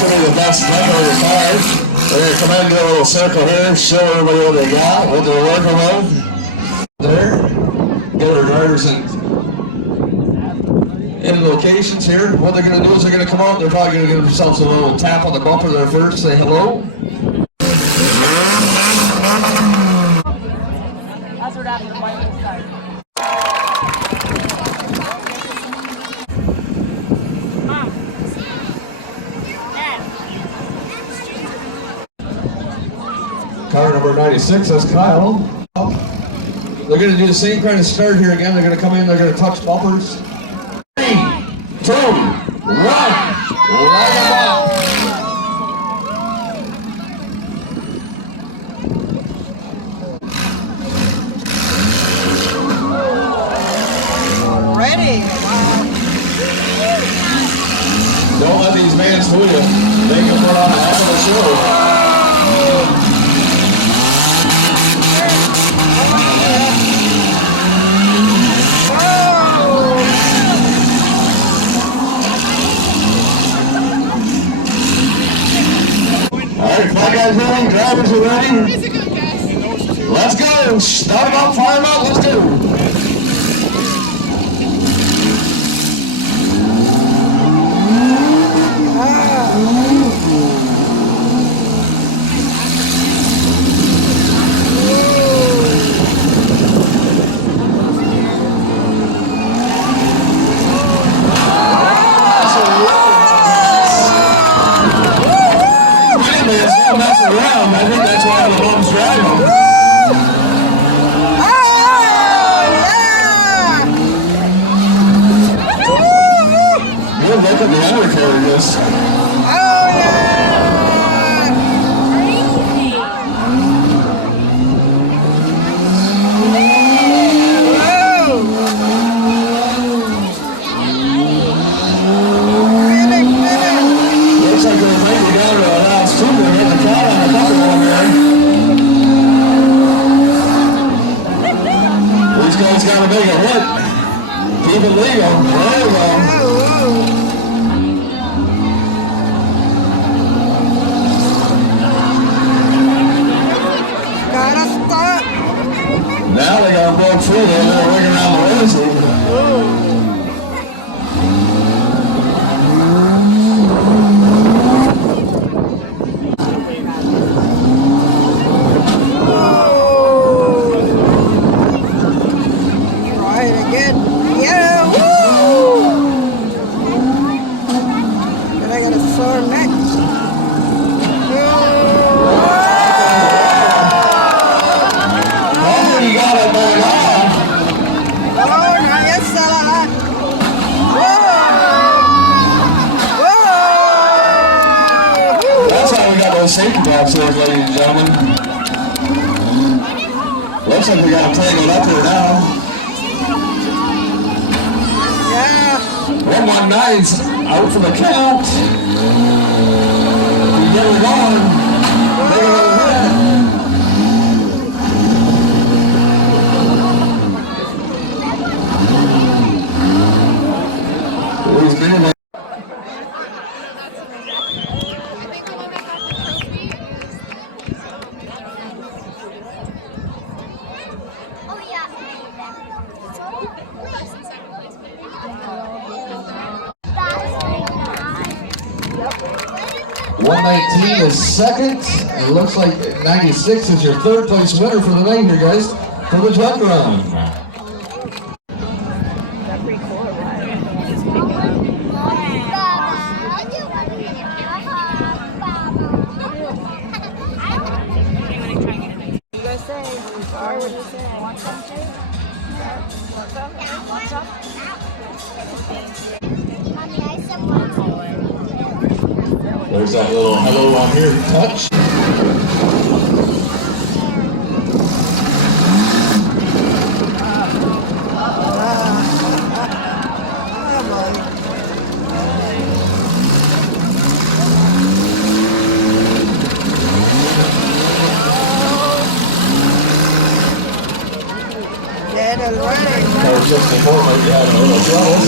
going to be the best driver of the car. They're going to come in, do a little circle here, show everybody what they got, what they're working with. There. Get our drivers in locations here. What they're going to do is they're going to come out, they're probably going to give themselves a little tap on the bumper there first, say hello. That's what happened to my side. Car number 96, that's Kyle. They're going to do the same kind of start here again. They're going to come in, they're going to touch bumpers. 3, 2, 1, light them up. Ready? Don't let these vans fool you. They can put on a heck of a show. Alright, fly guys ready, drivers are ready. Let's go! Start them up, fire them up, let's go! Mess around. I think that's why the mom's driving. Oh, yeah! Good look at the undercarriages. Oh, yeah! Looks like they're maybe down to a house too. They're hitting the cat on a couple of them there. These guys got to make it work. Keep it legal. There you go. Gotta stop. Now they got to broke free. They're working around the Wednesday. Safety box there, ladies and gentlemen. Looks like we got them tangled up here now. Yeah. 119's out for the count. We get it going. Bring it over here. He's been in there. 119 is second. It looks like 96 is your third place winner for the night here, guys, for the jump run. There's that little hello on here touch. Just before my dad a little trouble.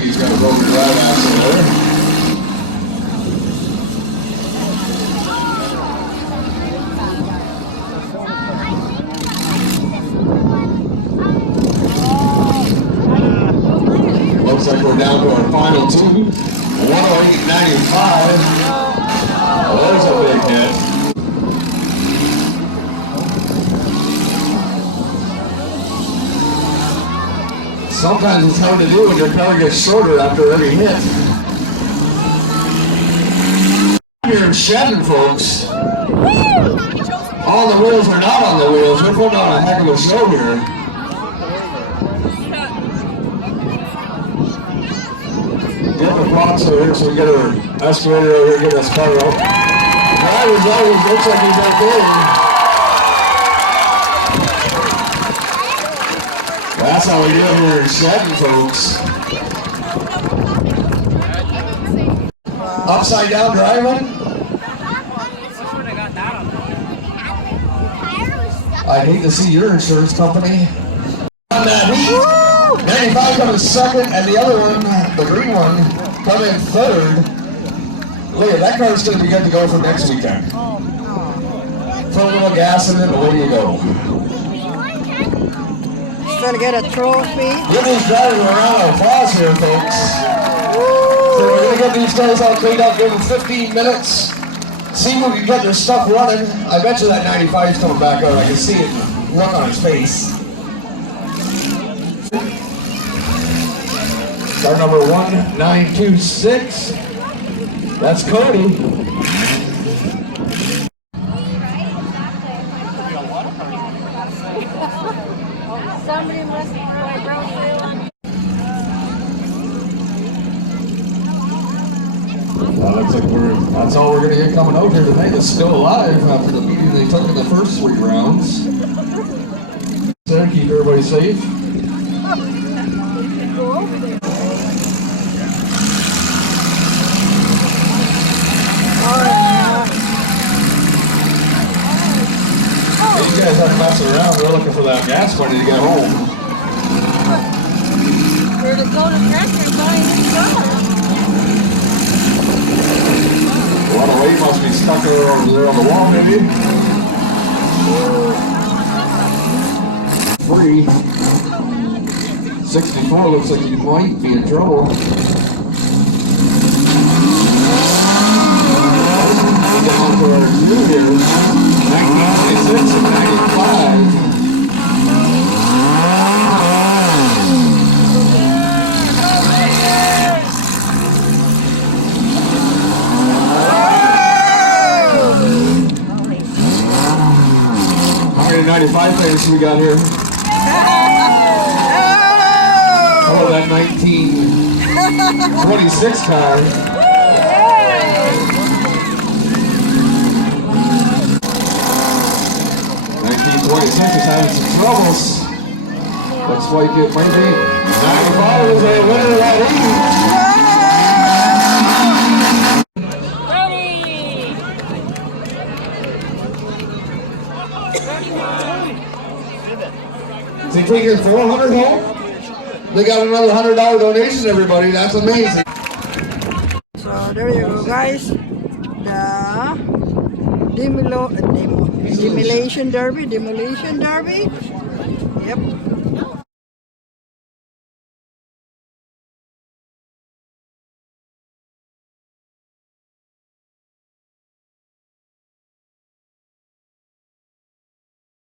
He's got a broken drive axle there. Looks like we're down to our final two. 108.95. Oh, there's a big hit. Sometimes it's hard to do when your car gets shorter after every hit. Here in Shannon, folks. All the wheels are not on the wheels. We're putting on a heck of a show here. Get the box over here so we get our excavator over here, get us car out. Driver's always looks like he's okay. That's how we do it here in Shannon, folks. Upside down driving. I'd hate to see your insurance company. On that heat, 95 coming second, and the other one, the green one, coming third. Look at that car's going to be good to go for next weekend. Put a little gas in it, and away you go. Gonna get a trophy. Give these drivers a round of applause here, folks. So we're gonna get these guys all cleaned up, give them 15 minutes. See if we can get their stuff running. I bet you that 95 is coming back out. I can see it look on his face. Car number 1926. That's Cody. Somebody must be my brother. Looks like that's all we're going to get coming out here tonight. It's still alive after the meeting they took in the first 3 rounds. So keep everybody safe. These guys aren't messing around. They're looking for that gas money to get home. Where to go to tractor buying this car? A lot of weight must be stuck over there on the wall, maybe. Free. 64 looks like he might be in trouble. Down for our two here. 1926 and 95. How many 95 things we got here? How about that 1926 car? 1926 is having some troubles. Looks like it might be 95 is a winner of that evening. Is he taking 400 home? They got another $100 donation, everybody. That's amazing. So there you go, guys. The Demolition Derby. Yep.